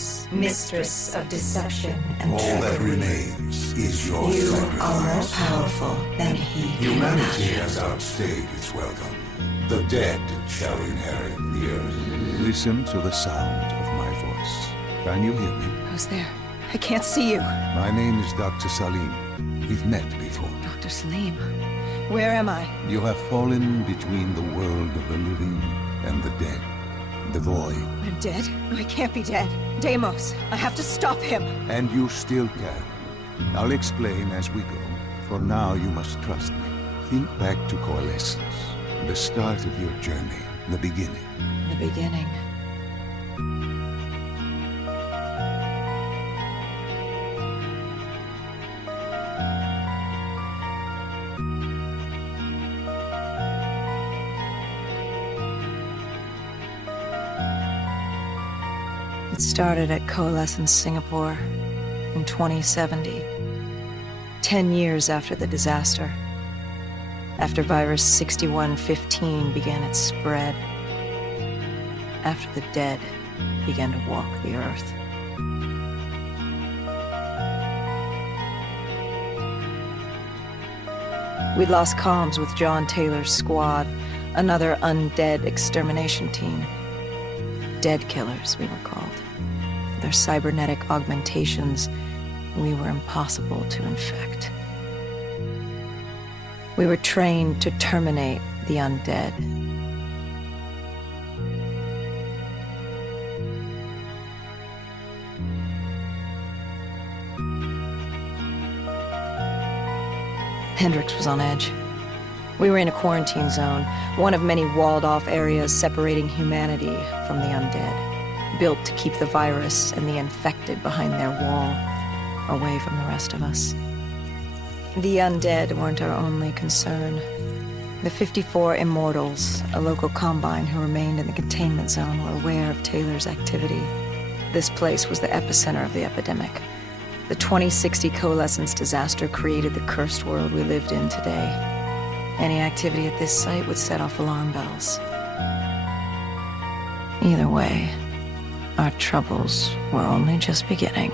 Demios, mistress of deception and All that trickery. remains is your You sacrifice. are more powerful than he can Humanity imagine. has outstayed its welcome. The dead shall inherit the earth. Listen to the sound of my voice. Can you hear me? Who's there? I can't see you. My name is Dr. Salim. We've met before. Dr. Salim. Where am I? You have fallen between the world of the living and the dead. The void. I'm dead? No, I can't be dead. Demios, I have to stop him. And you still can. I'll explain as we go. For now, you must trust me. Think back to Coalescence. The start of your journey. The beginning. The beginning. It started at Coalescence Singapore in 2070, 10 years after the disaster, after virus 6115 began its spread, after the dead began to walk the earth. We'd lost comms with John Taylor's squad, another undead extermination team. Dead killers, we were called. Their cybernetic augmentations, we were impossible to infect. We were trained to terminate the undead. Hendrix was on edge. We were in a quarantine zone, one of many walled-off areas separating humanity from the undead, built to keep the virus and the infected behind their wall, away from the rest of us. The undead weren't our only concern. The 54 Immortals, a local combine who remained in the containment zone, were aware of Taylor's activity. This place was the epicenter of the epidemic. The 2060 Coalescence disaster created the cursed world we lived in today. Any activity at this site would set off alarm bells. Either way, our troubles were only just beginning.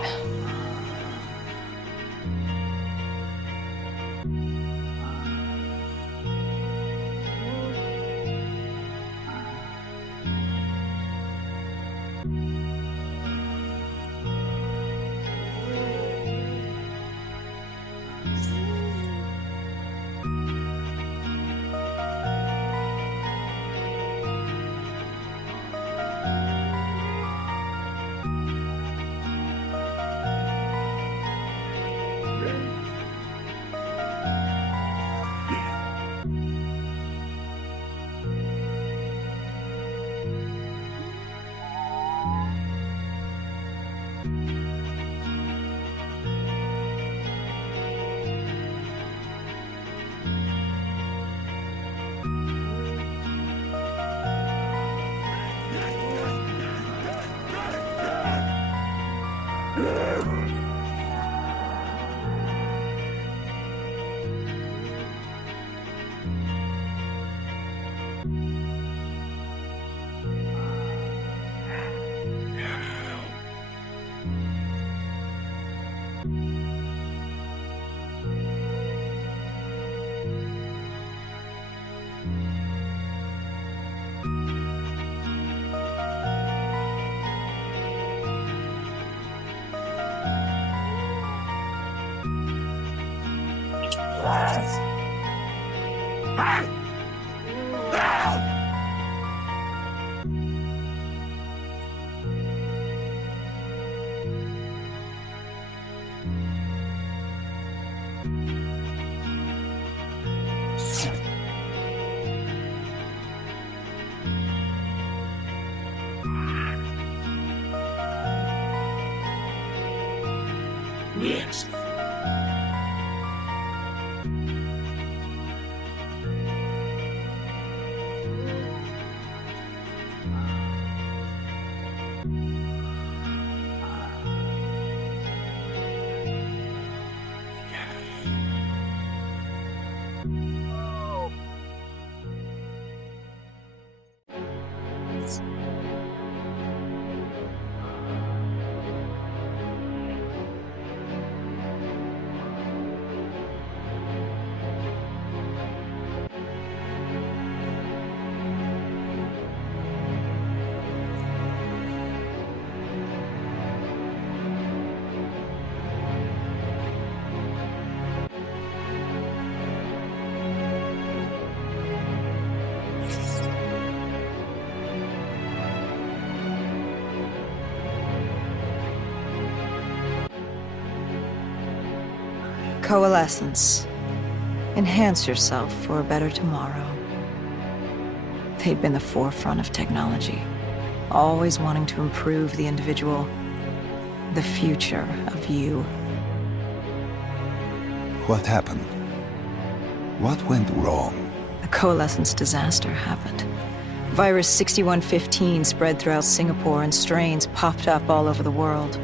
Yes. Coalescence. Enhance yourself for a better tomorrow. They'd been the forefront of technology, always wanting to improve the individual, the future of you. What happened? What went wrong? The Coalescence disaster happened. Virus 6115 spread throughout Singapore and strains popped up all over the world.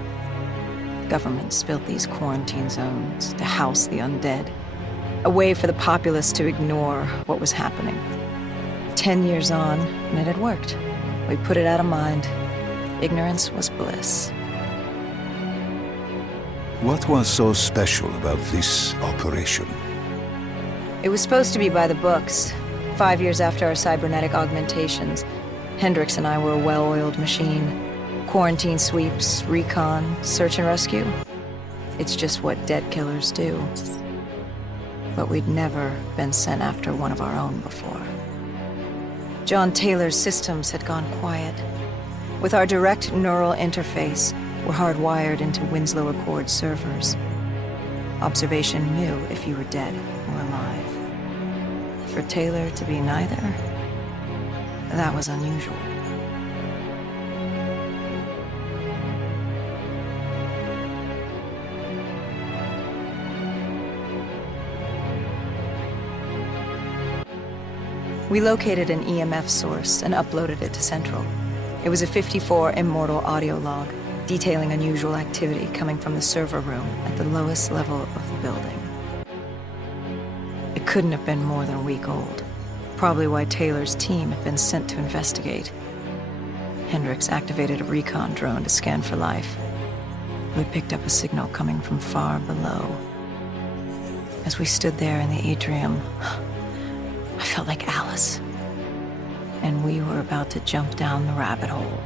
Governments built these quarantine zones to house the undead, a way for the populace to ignore what was happening. 10 years on, and it had worked. We put it out of mind. Ignorance was bliss. What was so special about this operation? It was supposed to be by the books. 5 years after our cybernetic augmentations, Hendricks and I were a well-oiled machine. Quarantine sweeps, recon, search and rescue. It's just what dead killers do. But we'd never been sent after one of our own before. John Taylor's systems had gone quiet. With our direct neural interface, we're hardwired into Winslow Accord servers. Observation knew if you were dead or alive. For Taylor to be neither, that was unusual. We located an EMF source and uploaded it to Central. It was a 54 immortal audio log, detailing unusual activity coming from the server room at the lowest level of the building. It couldn't have been more than a week old, probably why Taylor's team had been sent to investigate. Hendricks activated a recon drone to scan for life. We picked up a signal coming from far below. As we stood there in the atrium, I felt like Alice. And we were about to jump down the rabbit hole.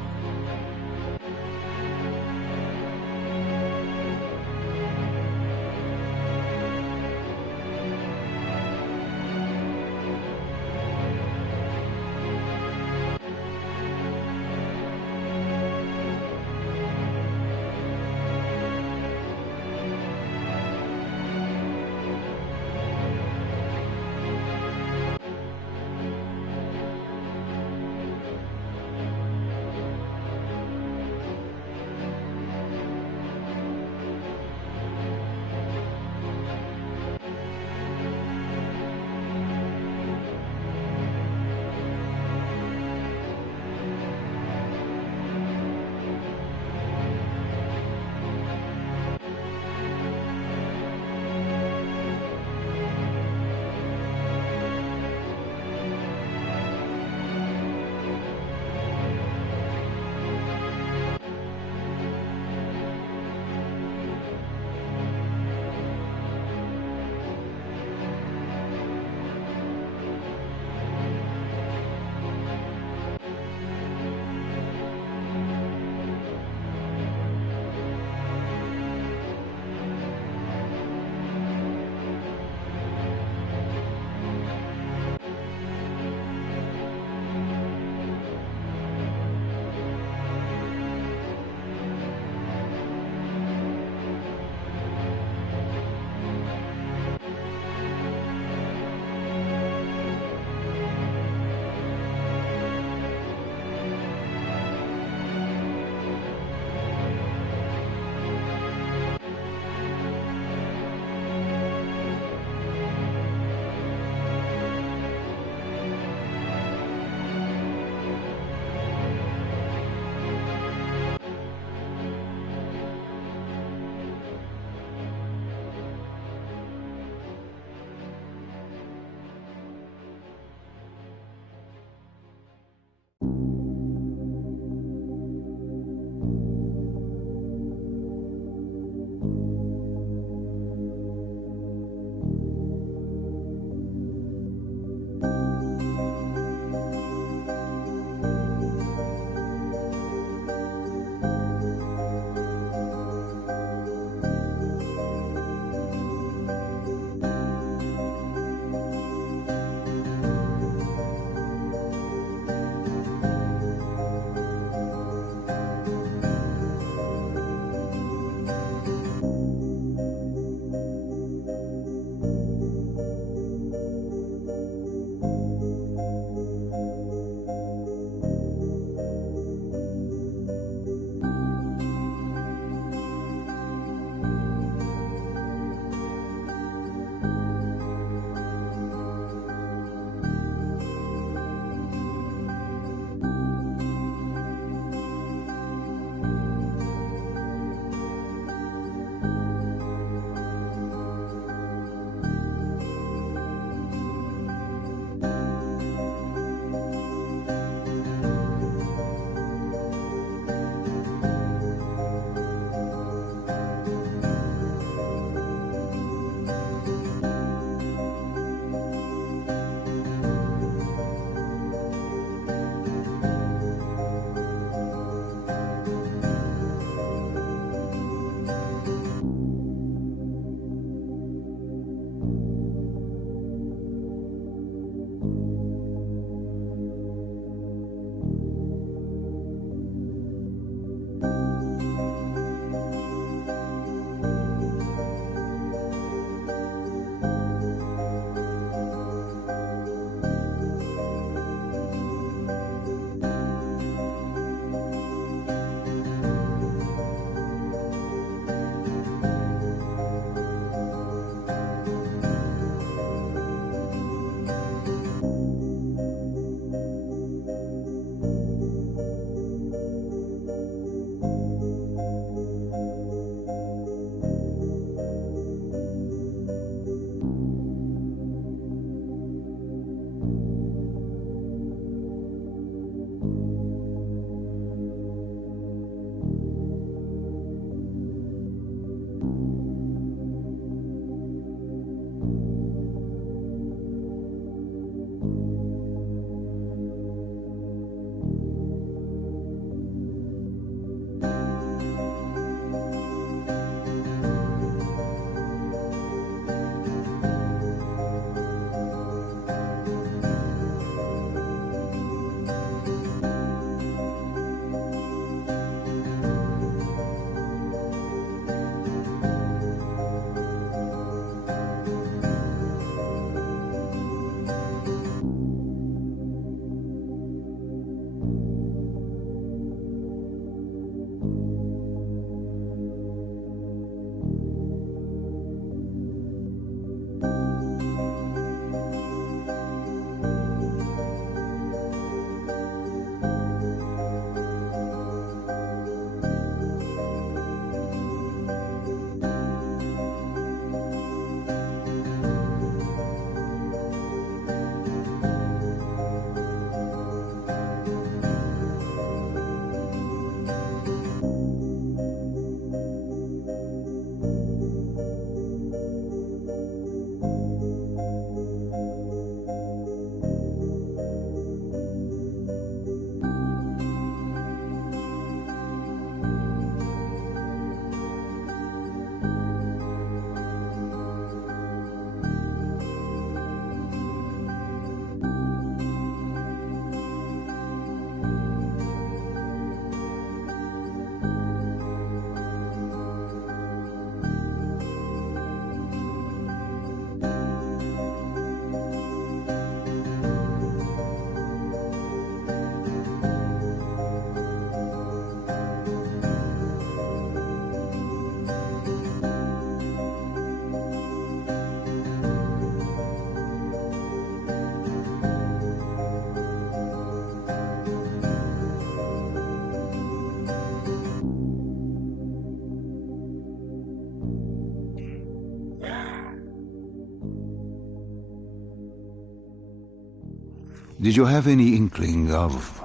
Did you have any inkling of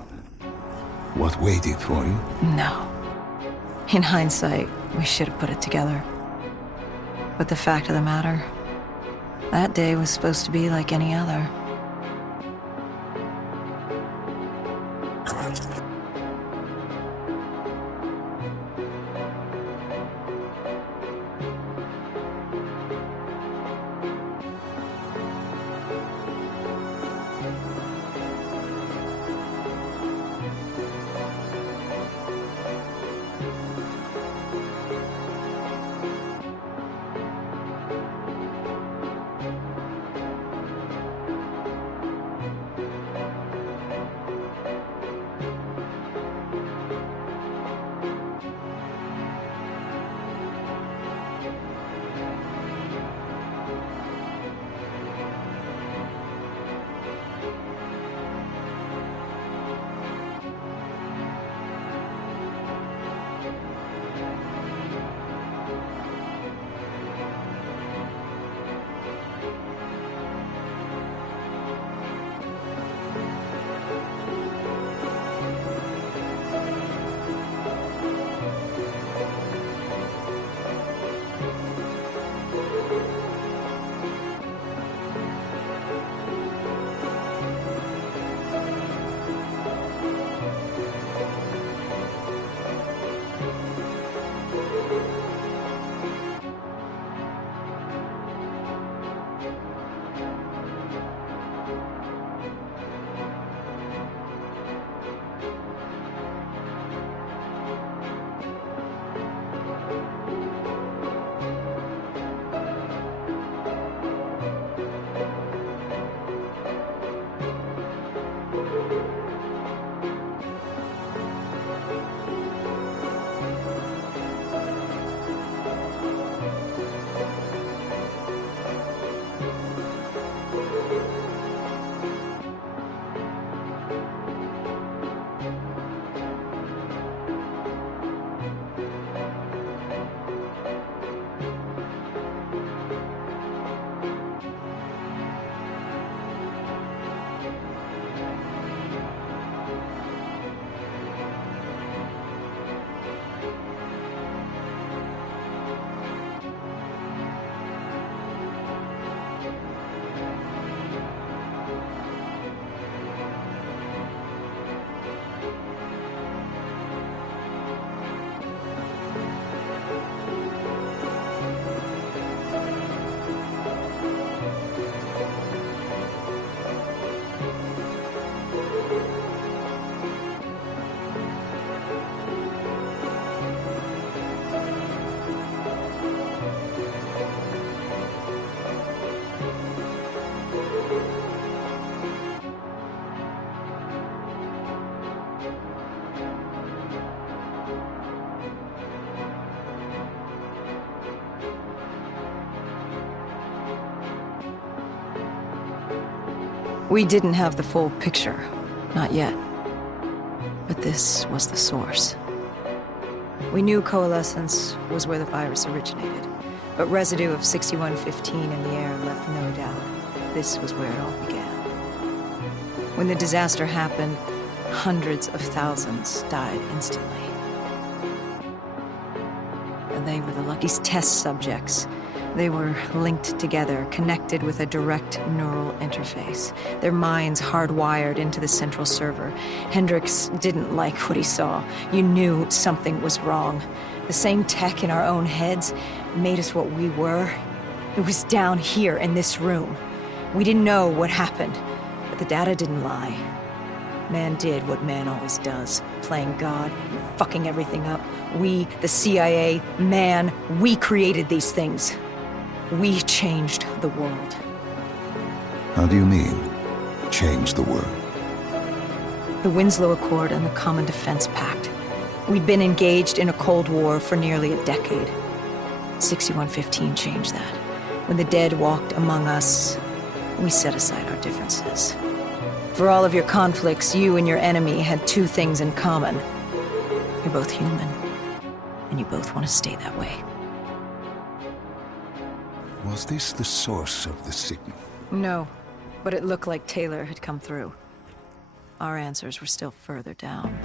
what waited for you? No. In hindsight, we should have put it together. But the fact of the matter, that day was supposed to be like any other. We didn't have the full picture. Not yet. But this was the source. We knew coalescence was where the virus originated, but residue of 6115 in the air left no doubt. This was where it all began. When the disaster happened, hundreds of thousands died instantly. And they were the luckiest test subjects. They were linked together, connected with a direct neural interface, their minds hardwired into the central server. Hendricks didn't like what he saw. You knew something was wrong. The same tech in our own heads made us what we were. It was down here in this room. We didn't know what happened, but the data didn't lie. Man did what man always does, playing God, fucking everything up. We, the CIA, man, we created these things. We changed the world. How do you mean, change the world? The Winslow Accord and the Common Defense Pact. We'd been engaged in a Cold War for nearly a decade. 6115 changed that. When the dead walked among us, we set aside our differences. For all of your conflicts, you and your enemy had two things in common. You're both human, and you both want to stay that way. Was this the source of the signal? No, but it looked like Taylor had come through. Our answers were still further down.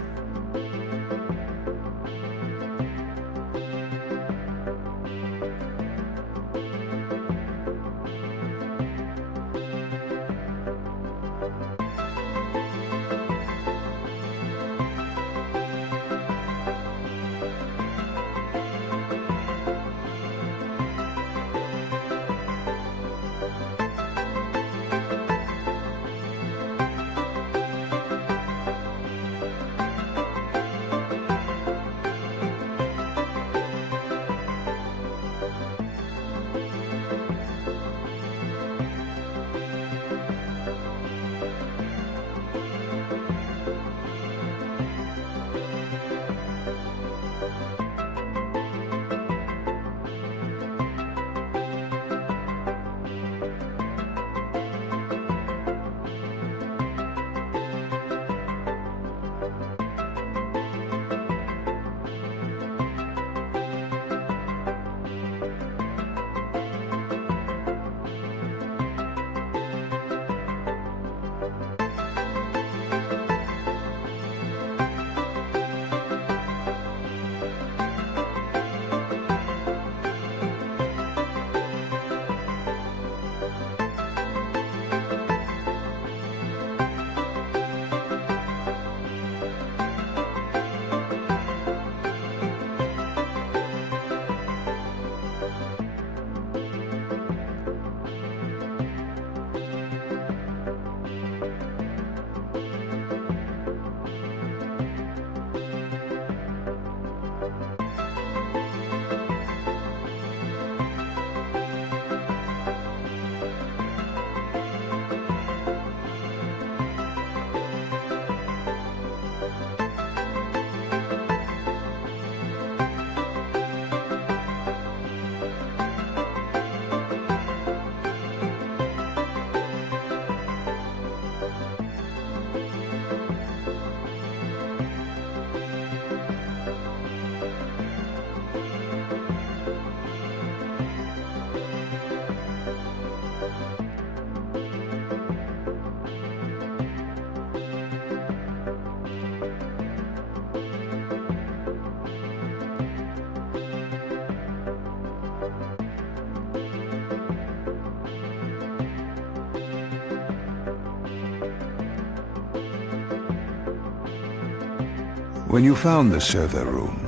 When you found the server room,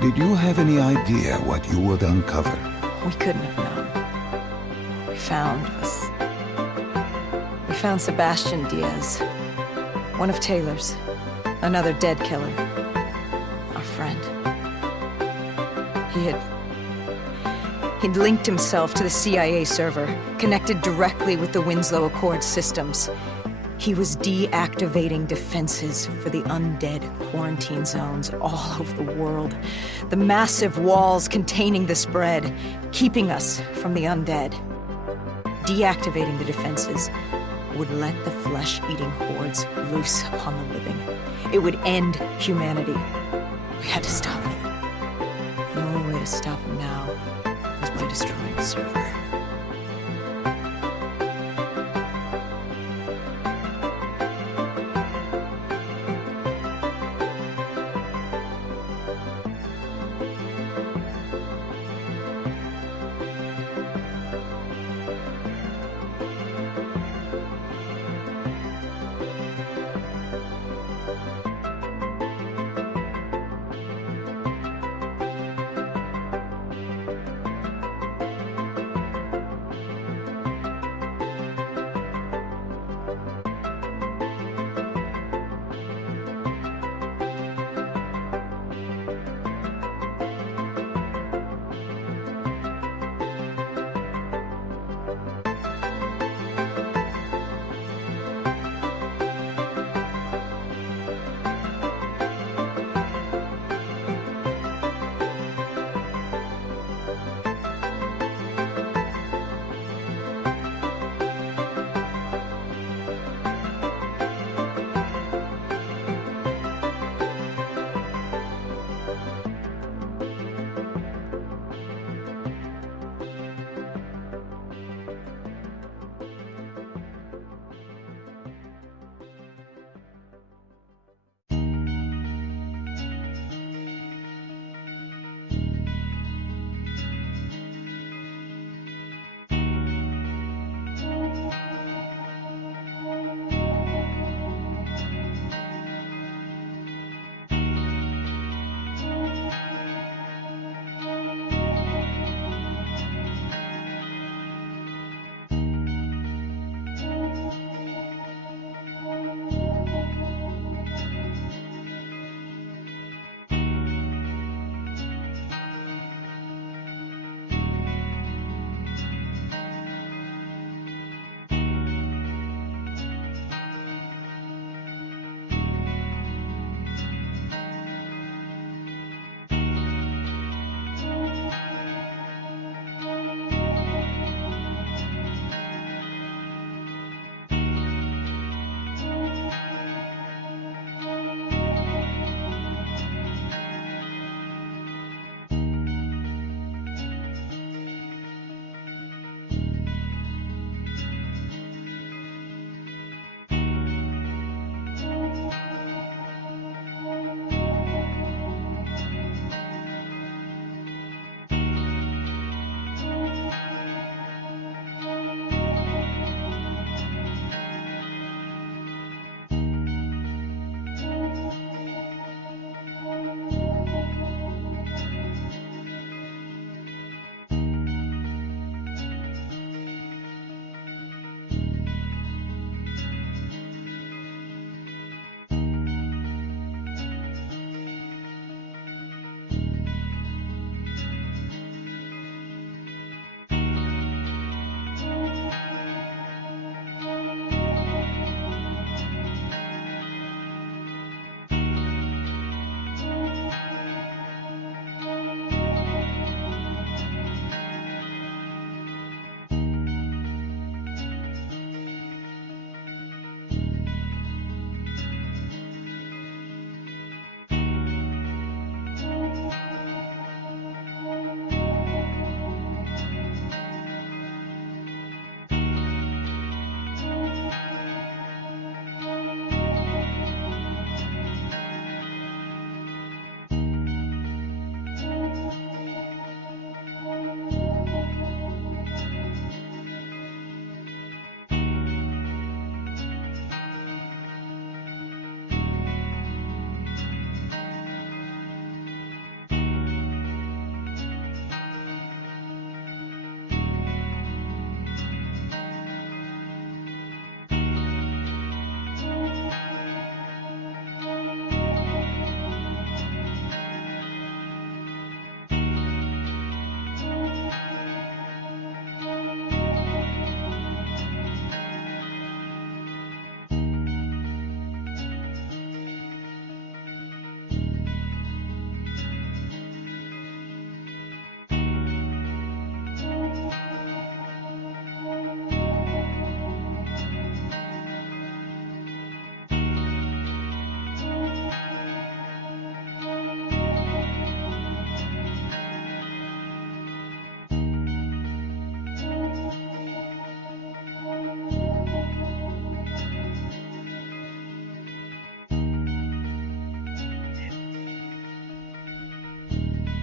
did you have any idea what you would uncover? We couldn't have known. What we found Sebastian Diaz, one of Taylor's, another dead killer, our friend. He'd linked himself to the CIA server, connected directly with the Winslow Accord systems. He was deactivating defenses for the undead quarantine zones all over the world. The massive walls containing the spread, keeping us from the undead. Deactivating the defenses would let the flesh-eating hordes loose upon the living. It would end humanity. We had to stop him. The only way to stop him now was by destroying the server.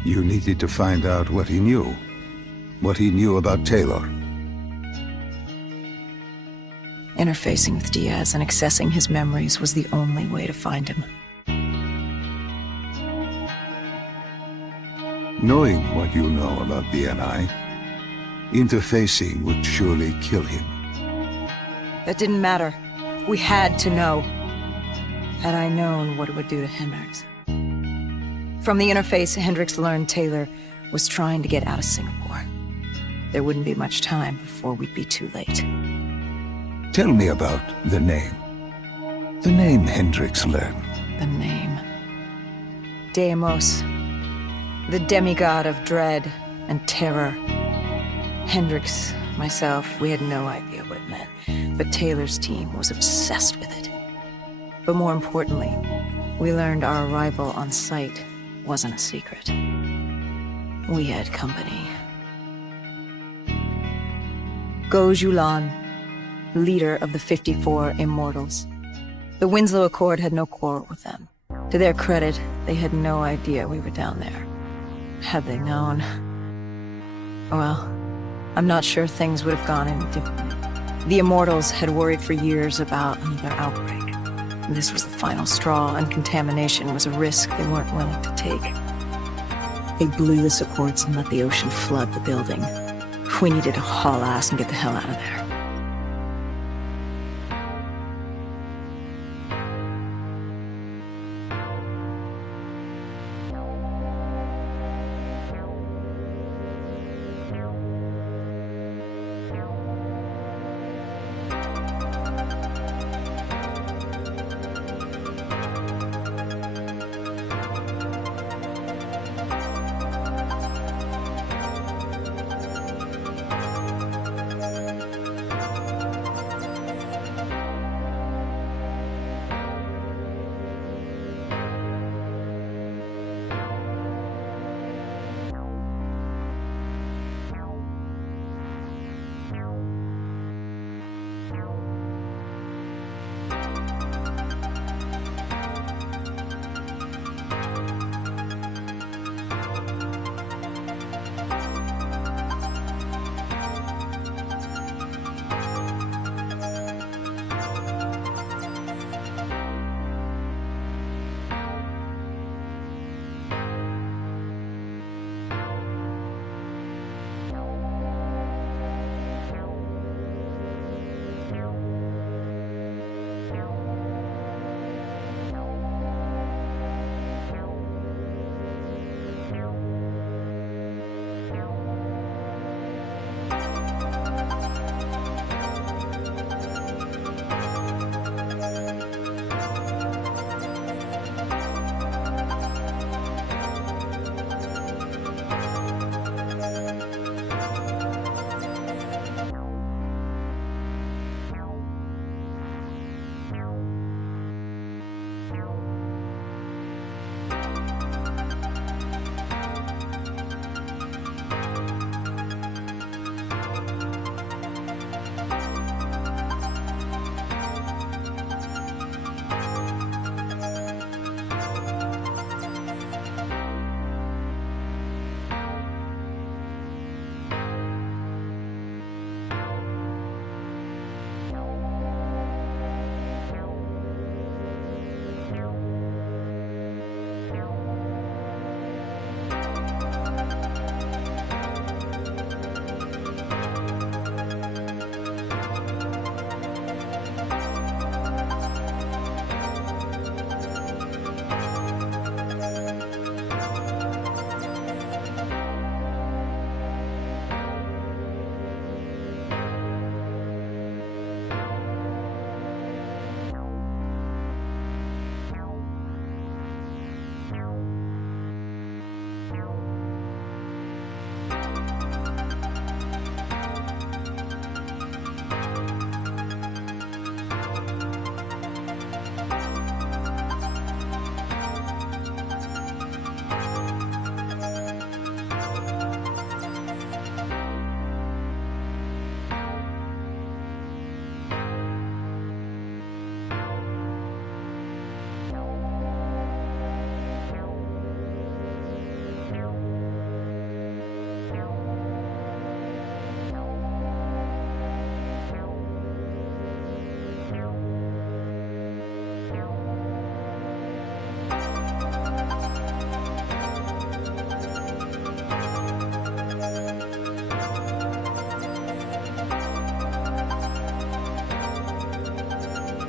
You needed to find out what he knew. What he knew about Taylor. Interfacing with Diaz and accessing his memories was the only way to find him. Knowing what you know about BNI, interfacing would surely kill him. That didn't matter. We had to know. Had I known what it would do to Hendricks. From the interface, Hendricks learned Taylor was trying to get out of Singapore. There wouldn't be much time before we'd be too late. Tell me about the name. The name Hendricks learned. The name. Demios. The demigod of dread and terror. Hendricks, myself, we had no idea what it meant, but Taylor's team was obsessed with it. But more importantly, we learned our arrival on site wasn't a secret. We had company. Go Julan, leader of the 54 Immortals. The Winslow Accord had no quarrel with them. To their credit, they had no idea we were down there. Had they known... well, I'm not sure things would have gone any differently. The Immortals had worried for years about another outbreak. This was the final straw, and contamination was a risk they weren't willing to take. They blew the supports and let the ocean flood the building. We needed to haul ass and get the hell out of there.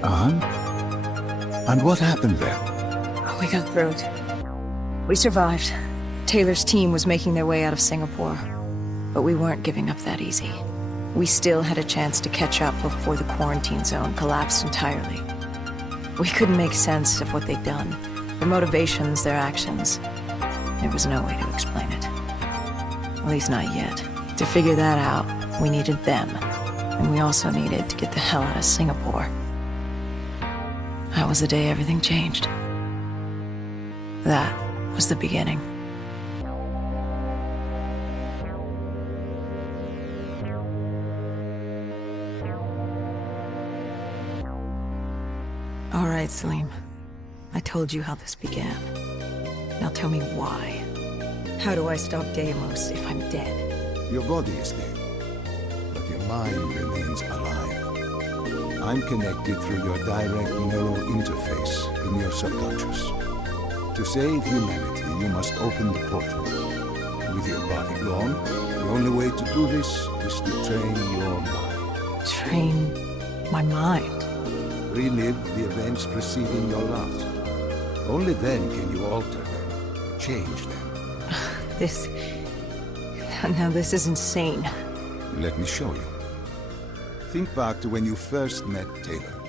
And what happened then? We got through it. We survived. Taylor's team was making their way out of Singapore. But we weren't giving up that easy. We still had a chance to catch up before the quarantine zone collapsed entirely. We couldn't make sense of what they'd done. Their motivations, their actions. There was no way to explain it. At least not yet. To figure that out, we needed them. And we also needed to get the hell out of Singapore. That was the day everything changed. That was the beginning. All right, Salim. I told you how this began. Now tell me why. How do I stop Demios if I'm dead? Your body is dead, but your mind remains alive. I'm connected through your direct neural interface in your subconscious. To save humanity, you must open the portal. With your body gone, the only way to do this is to train your mind. Train my mind? Relive the events preceding your loss. Only then can you alter them, change them. Now this is insane. Let me show you. Think back to when you first met Taylor.